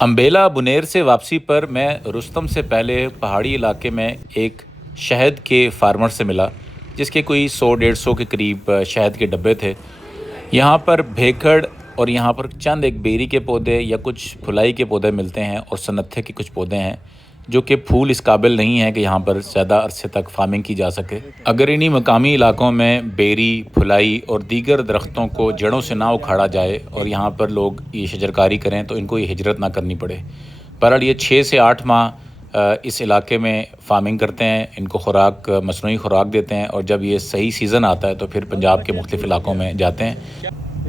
अम्बेला बुनेर से वापसी पर मैं रुस्तम से पहले पहाड़ी इलाके में एक शहद के फार्मर से मिला, जिसके कोई 100-150 के करीब शहद के डब्बे थे। यहाँ पर भेखड़ और यहाँ पर चंद एक बेरी के पौधे या कुछ फुलाई के पौधे मिलते हैं और सनत्थे के कुछ पौधे हैं जो कि फूल इस काबिल नहीं हैं कि यहाँ पर ज़्यादा अरसे तक फार्मिंग की जा सके। अगर इन्हीं मकामी इलाकों में बेरी, फुलाई और दीगर दरख्तों को जड़ों से ना उखाड़ा जाए और यहाँ पर लोग ये शजरकारी करें तो इनको ये हिजरत ना करनी पड़े। बहरहाल ये 6 से 8 माह इस इलाके में फार्मिंग करते हैं, इनको खुराक मसनूई खुराक देते हैं और जब ये सही सीज़न आता है तो फिर पंजाब के मुख्तलिफ़ इलाकों में जाते हैं।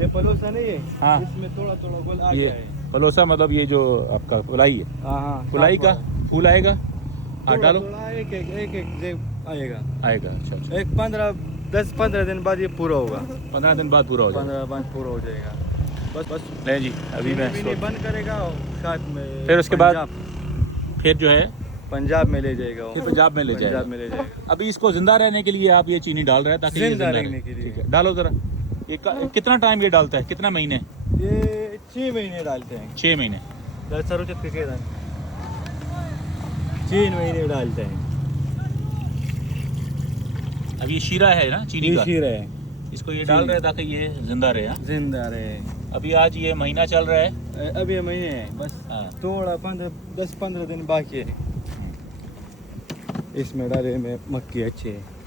ये पलोसा नहीं है। हाँ, इसमें थोड़ा थोड़ा गोल आ ये गया है। पलोसा मतलब ये जो आपका फुलाई है, हाँ, फुलाई का फूल आएगा। हाँ, डालो, एक आएगा। आएगा। अच्छा, एक 10-15 दिन बाद ये पूरा होगा। 15 दिन बाद पूरा हो जाएगा। 15 बाद पूरा हो जाएगा। बस नहीं जी, अभी मैं चीनी बंद करेगा और साथ में फिर उसके बाद फिर जो है पंजाब में ले जाएगा वो। फिर पंजाब में ले पंजाब में ले जाएगा। जाएगा। अभी इसको जिंदा रहने के लिए आप ये चीनी डाल रहे हैं ताकि ये जिंदा जिंदा रहने रहे। के लिए। ठीक है, डालो ज़रा। ये कितना टाइम ये डालता है, कितना महीने? ये 6 महीने डालते हैं। 6 महीने। 3 महीने डालते हैं। अब ये शीरा है ना चीनी का, शीरा है। इसको ये डाल रहे हैं ताकि ये जिंदा रहे। हाँ? जिंदा रहे। अभी आज ये महीना चल रहा है। अभी ये महीने है बस। हाँ। थोड़ा 10-15 दिन बाकी है। इसमें डाले में मक्की अच्छी है।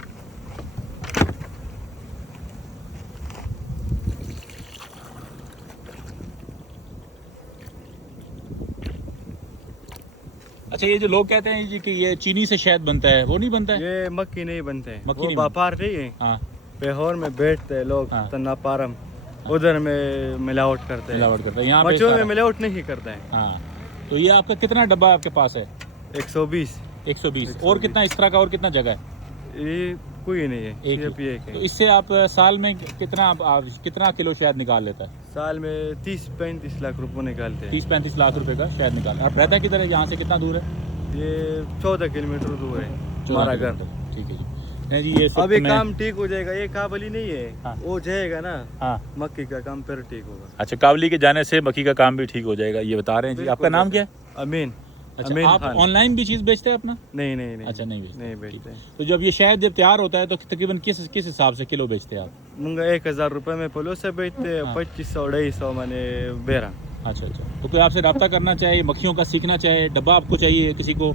अच्छा, ये जो लोग कहते हैं जी कि ये चीनी से शहद बनता है, वो नहीं बनता है? ये मक्की नहीं बनते हैं। मक्की वो नहीं व्यापार नहीं है। हाँ, पेहोर में बैठते हैं लोग। हाँ। तन्ना पारम उधर में मिलावट करते हैं। मिलावट करता है। यहाँ पे मच्छों में सारा- मिलावट नहीं करते हैं। हाँ, तो ये आपका कितना डब्बा आपके पास है? 120। 120। और कितना इस तरह का, और कितना जगह है? ये कोई नहीं है, एक सिर्फ ही। ये एक तो है। इससे आप साल में कितना किलो शहद निकाल लेता है? साल में 30-35 लाख रुपए निकालते हैं। 30-35 लाख रुपए का शहद निकाल। आप रहता है किधर है, यहाँ से कितना दूर है? ये 14 किलोमीटर दूर है 14 हमारा घर। किलोमीटर। ठीक है जी। नहीं जी, ये सब अभी तो मैं- काम ठीक हो जाएगा। ये काबली नहीं है। हाँ। वो जाएगा ना, हाँ, मक्की का काम फिर ठीक होगा। अच्छा, काबली के जाने से मक्की का काम भी ठीक हो जाएगा, ये बता रहे हैं जी। बिल्कुल आपका नाम क्या है? अमीन। अच्छा, अमीन आप खान। ऑनलाइन भी चीज़ बेचते हैं अपना? नहीं। अच्छा, नहीं बेचते। नहीं बेचते। तो जब ये शहद जब तैयार होता है तो तकरीबन किस हिसाब से किलो बेचते हैं आप? मुंगा 1000 रुपए में पोलो से बेचते हैं। हाँ। 2500-250 मैंने बेरा। अच्छा, तो कोई आपसे रब्ता करना चाहे, मक्खियों का सीखना चाहे, डब्बा आपको चाहिए, किसी को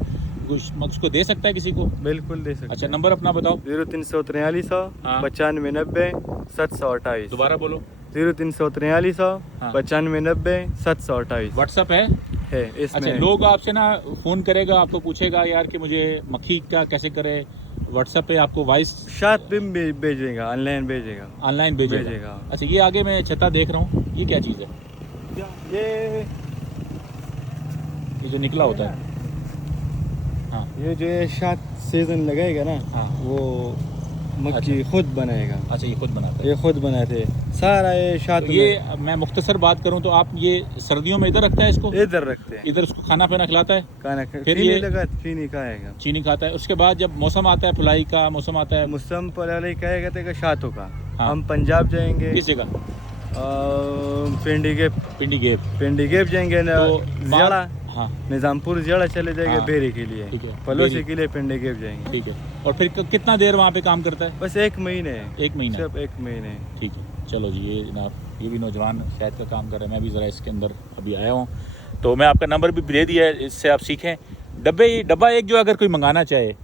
उसको दे सकता है किसी को? बिल्कुल दे सकते। अच्छा, नंबर अपना बताओ। 0343 हाँ। 9590 728। दोबारा बोलो। 0343 हाँ। 9590 728 व्हाट्सअप है? है इसमें। अच्छा, लोग आपसे ना फ़ोन करेगा, आपको पूछेगा यार कि मुझे मक्खी का कैसे करे, व्हाट्सएप पे आपको वॉइस साथ भी भेजेगा, ऑनलाइन भेजेगा। ऑनलाइन भेजेगा। भेजेगा। अच्छा, ये आगे मैं छत्ता देख रहा हूँ, ये क्या चीज़ है? ये जो निकला होता है। हाँ, ये जो है सात सीजन लगाएगा ना, हाँ। वो मक्खी खुद बनाएगा। अच्छा, ये खुद बनाता है। ये खुद बनाते हैं सारा। ये सात तो ये मैं मुख्तसर बात करूँ तो आप ये सर्दियों में इधर रखता है इसको? इधर रखते हैं। इधर उसको खाना पीना खिलाता है, खाना फिर चीनी ये- लगा, चीनी खाएगा। चीनी खाता है। उसके बाद जब मौसम आता है, फुलाई का मौसम आता है, मुसम पलाली खाएगा तो शातों का। हाँ। हम पंजाब जाएंगे। किस जगह? पिंडी गेप। पिंडी गेप। जाएंगे ना, तो ज़ियाड़ा, हाँ, निजामपुर ज़ियाड़ा चले जाएंगे हाँ। बेरी के लिए। ठीक है। पलोसी बेरी। के लिए पिंडी गेप जाएंगे। ठीक है। और फिर कितना देर वहाँ पे काम करता है? बस 1 महीने है। 1 महीना। सिर्फ 1 महीने। ठीक है, चलो जी। ये जनाब, ये भी नौजवान शहद का काम कर रहे हैं, मैं भी ज़रा इसके अंदर अभी आया हूँ, तो मैं आपका नंबर भी दे दिया है, इससे आप सीखें। डब्बा एक जो अगर कोई मंगाना चाहे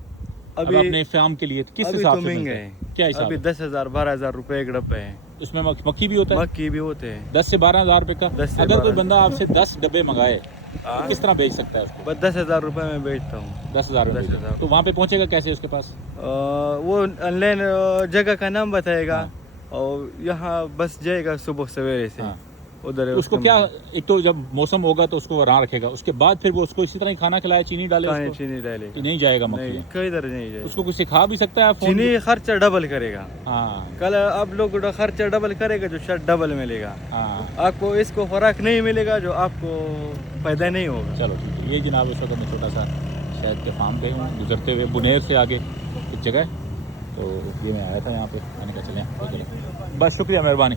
अब अपने फार्म के लिए, तो किस अभी हिसाब तो से महंगा मिलता है। है? क्या हिसाब अभी है? 10,000-12,000 रुपए एक डब्बा है। उसमें मक्खी भी होता है? मक्की भी होते हैं। 10 से 12 हज़ार रुपये का। 10 से अगर कोई 12 बंदा आपसे 10 डब्बे मंगाए तो किस तरह बेच सकता है उसको? बस 10,000 रुपए में बेचता हूँ। 10,000 में 10,000। तो वहाँ पे पहुँचेगा कैसे उसके पास? वो ऑनलाइन जगह का नाम बताएगा। हाँ। और यहाँ बस जाएगा सुबह सवेरे से। हाँ। उधर उसको क्या, एक तो जब मौसम होगा तो उसको वहाँ रखेगा, उसके बाद फिर वो उसको इसी तरह ही खाना खिलाए, चीनी डाले खाने उसको? चीनी डालेगा। कि नहीं जाएगा नहीं, मक्खी? कई तरह नहीं जाएगा। उसको कुछ सिखा भी सकता है फ़ोन? चीनी खर्चा डबल करेगा। हाँ, कल आप लोग का खर्चा डबल करेगा, जो शर्ट डबल मिलेगा। हाँ, आपको इसको खुराक नहीं मिलेगा जो आपको फायदा नहीं होगा। चलो ठीक है। ये जनाब इस वक्त मैं छोटा सा शहद के फार्म पे हूँ, गुजरते हुए बुनेर से आगे एक जगह है, तो ये मैं आया था यहाँ पे, मैंने कहा चलें, बस शुक्रिया, मेहरबानी।